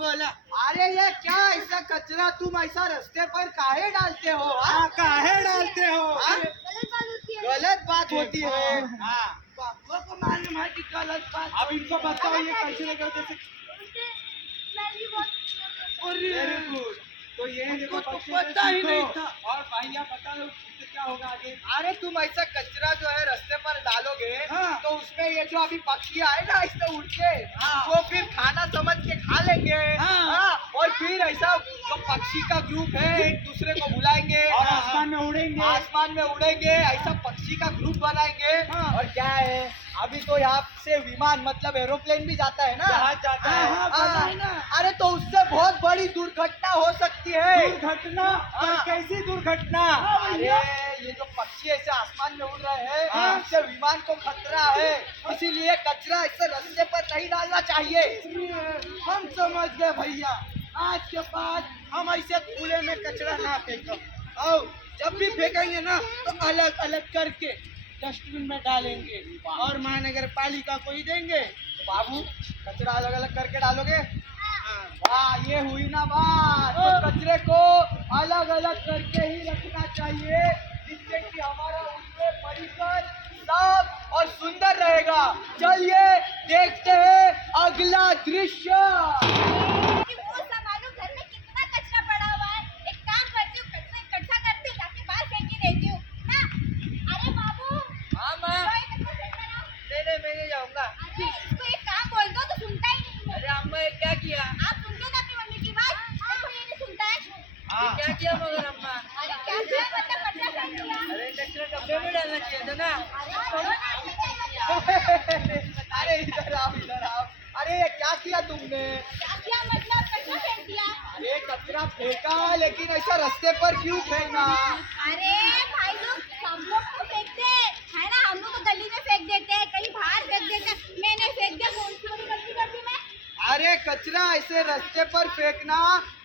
बोला। अरे ये क्या ऐसा कचरा तुम ऐसा रास्ते पर काहे डालते हो? काहे डालते हो? गलत बात होती है। बाबुओं को मालूम है कि गलत बात। अब इनको बताओ ये कैसे लगा जैसे। Very good. तो ये देखो तो पता ही नहीं था। और भाई आप बता दो इससे क्या होगा आगे। अरे तुम ऐसा कचरा जो है रास्ते पर डालोगे हाँ। तो उसमें ये जो अभी पक्षी आए ना इससे उड़ के हाँ। वो फिर खाना समझ के खा लेंगे। हाँ। और फिर ऐसा जो पक्षी का ग्रुप है एक दूसरे को बुलाएंगे और आसमान में उड़ेंगे। आसमान में उड़ेंगे ऐसा पक्षी का ग्रुप बनाएंगे। हाँ। और क्या है अभी तो यहाँ से विमान मतलब एरोप्लेन भी जाता है ना। जहाज जाता है। हाँ, पता है ना। अरे तो उससे बहुत बड़ी दुर्घटना हो सकती है। दुर्घटना? और कैसी दुर्घटना? अरे ये जो पक्षी ऐसे आसमान में उड़ रहे हैं हाँ। इससे विमान को खतरा है, इसीलिए कचरा ऐसे रास्ते पर नहीं डालना चाहिए। हम समझ गए भैया। आज के बाद हम ऐसे खुले में कचरा ना फेंको। और जब भी फेंकेंगे ना तो अलग अलग करके डस्टबिन में डालेंगे और महानगर पालिका को ही देंगे। बाबू कचरा अलग अलग करके डालोगे? वाह ये हुई ना बात। तो कचरे को अलग अलग करके ही रखना चाहिए जिससे कि हमारा उसमें परिसर साफ और सुंदर रहेगा। चलिए देखते हैं अगला दृश्य। मैं नहीं जाऊंगा। इसको एक काम बोल दो तो सुनता ही नहीं है। अरे अम्मा ये क्या किया? आप सुनते हो ना अपनी मम्मी की बात? देखो ये नहीं सुनता है। क्या किया मगर अम्मा? अरे क्या किया मतलब कचरा फेंक दिया। अरे कचरा डब्बे में डालना चाहिए था ना। अरे छोड़ो ना। अरे इधर आओ इधर आओ। अरे ये क्या किया तुमने? क्या किया मतलब कचरा फेंक दिया। अरे कचरा फेंका लेकिन ऐसा रास्ते पर क्यों फेंका? अरे भाई लोग सब लोग तो फेंकते है ना, हम लोग तो गली में फेंक देते हैं, कहीं बाहर फेंक देते हैं। मैंने फेंक दिया, कौन सी बड़ी गलती कर दी मैं? अरे कचरा ऐसे रास्ते पर फेंकना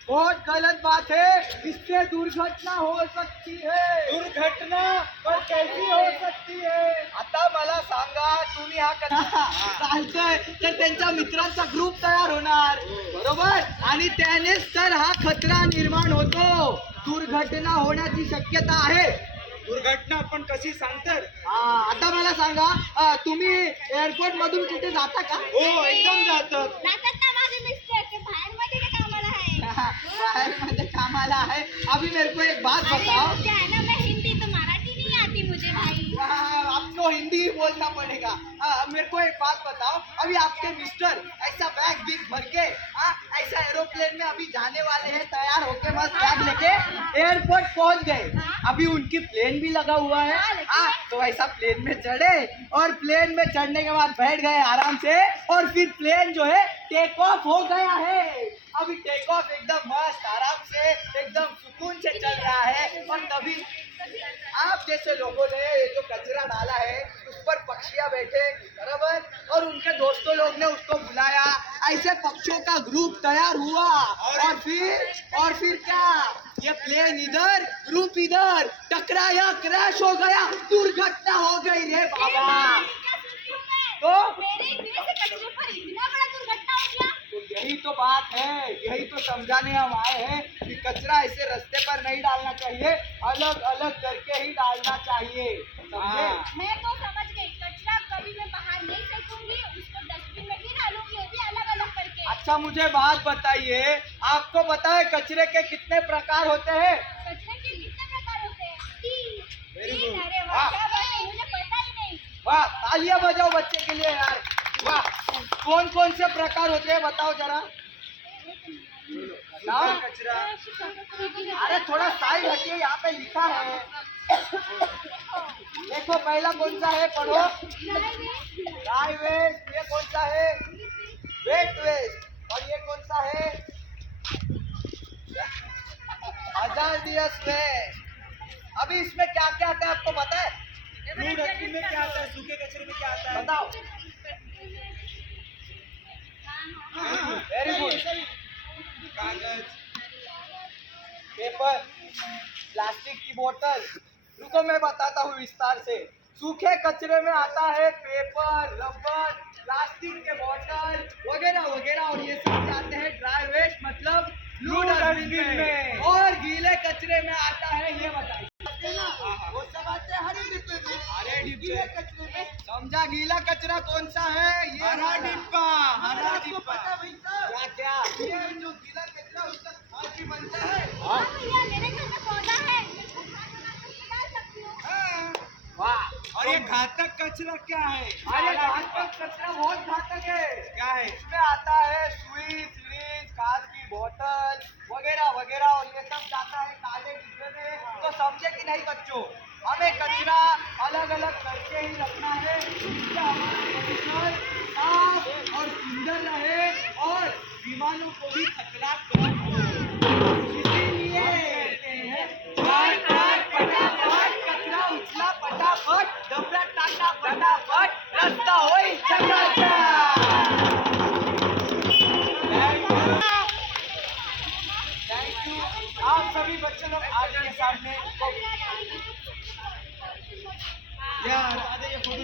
बहुत गलत बात है, इससे दुर्घटना हो सकती है। दुर्घटना? पर कैसी हो सकती है? आता मला सांगा तुम्ही हा कचरा चालतोय तर त्यांच्या मित्रांचा ग्रुप तयार होणार बरोबर आणि त्यानेच तर हा खतरा निर्माण होतो, दुर्घटना होण्याची शक्यता आहे। दुर्घटना पण कशी सांगतात? आता मला सांगा तुम्ही एअरपोर्ट मधून कुठे जाता का? हो एकदम जातात। जातात ना माझे मिस्टर, ते बाहेर मध्ये काय कामाला आहे। बाहर मध्ये कामाला है। अभी मेरे को एक बात अरे बताओ। वो क्या है ना, मैं हिंदी तो मराठी नहीं आती मुझे भाई। आपको हिंदी ही बोलना पड़ेगा। मेरे को एक बात बताओ, अभी आपके मिस्टर ऐसा बैग बिग भर के ऐसा एरोप्लेन में अभी जाने वाले हैं, तैयार होके मस्त बैग लेके एयरपोर्ट पहुंच गए। अभी उनकी प्लेन भी लगा हुआ है। तो ऐसा प्लेन में चढ़े और प्लेन में चढ़ने के बाद बैठ गए आराम से और फिर प्लेन जो है टेक ऑफ हो गया है। अभी टेक ऑफ एकदम मस्त आराम से एकदम सुकून से चल रहा है और तभी आप जैसे लोगों ने ये जो कचरा डाला है उस पर पक्षियां बैठे बराबर और उनके दोस्तों लोग ने उसको बुलाया, ऐसे पक्षियों का ग्रुप तैयार हुआ और फिर क्या ये प्लेन इधर ग्रुप इधर टकराया, क्रैश हो गया, दुर्घटना हो गई रे बाबा। तो मेरे से कचरे पर इतना बड़ा दुर्घटना हो गया। तो यही तो बात है, यही तो समझाने हम आए हैं कि कचरा ऐसे रास्ते पर नहीं डालना चाहिए, अलग अलग करके ही डालना चाहिए, समझे? मैं तो समझ गई, कचरा कभी मैं बाहर नहीं फेंकूंगी, उसको डस्टबिन में भी डालूंगी, वो भी अलग अलग करके। अच्छा मुझे बात बताइए, आपको पता है कचरे के कितने प्रकार होते हैं? कचरे के कितने प्रकार होते हैं? तीन। Very तीन? good. अरे वाह क्या बात है, मुझे पता ही नहीं। वाह तालियां बजाओ बच्चे के लिए यार। वाह कौन कौन से प्रकार होते हैं बताओ जरा। बताओ। कचरा। अरे थोड़ा साइड हटिए, यहाँ पे लिखा है। देखो पहला कौन सा है, पढ़ो। ड्राई वेस्ट, ये कौन सा है? Wet waste. और ये कौन सा है? Hazardous waste. अभी इसमें क्या क्या आता है आपको पता है? डस्टबिन में क्या आता है? सूखे कचरे में क्या आता है? बताओ। Very good. कागज, पेपर, प्लास्टिक की बोतल। रुको मैं बताता हूँ विस्तार से। सूखे कचरे में आता है पेपर, रबर, प्लास्टिक के बोतल वगैरह वगैरह और ये सब जाते हैं ड्राई वेस्ट डस्टबिन में। और गीले कचरे में आता है ये बताइए। वो सब आते हैं हरे डिब्बे में। हरे डिब्बे। गीले कचरे में समझा, गीला कचरा कौन सा है? ये हरा वाला। डिब्बा। हरा आपको डिब्बा। पता है भाई साहब? क्या? ये जो गीला कचरा उसका खाद भी बनता है। हाँ भैया, मेरे घर में पौधा है, मैं उसको खाना बना के डाल सकती हूँ। हाँ। वाह। और ये घातक कचरा क्या है? अरे घातक कचरा बहुत घातक है। क्या है? इसमें आता है सुई, सिरिंज, कांच की बोतल वगैरह वगैरह, और ये सब जाता है काले डिब्बे में। तो समझे कि नहीं बच्चों, हमें कचरा अलग अलग करके ही रखना है, जिससे हमारा परिसर साफ और सुंदर रहे और विमानों को भी खतरा कम हो। इसीलिए कहते हैं, चार चार फटाफट, कचरा उछला फटाफट, डबरा टाटा फटाफट, रास्ता होई चकाचक। Thank you. आप सभी बच्चों लोग आज के सामने हाँ। यार आधे ये फोटो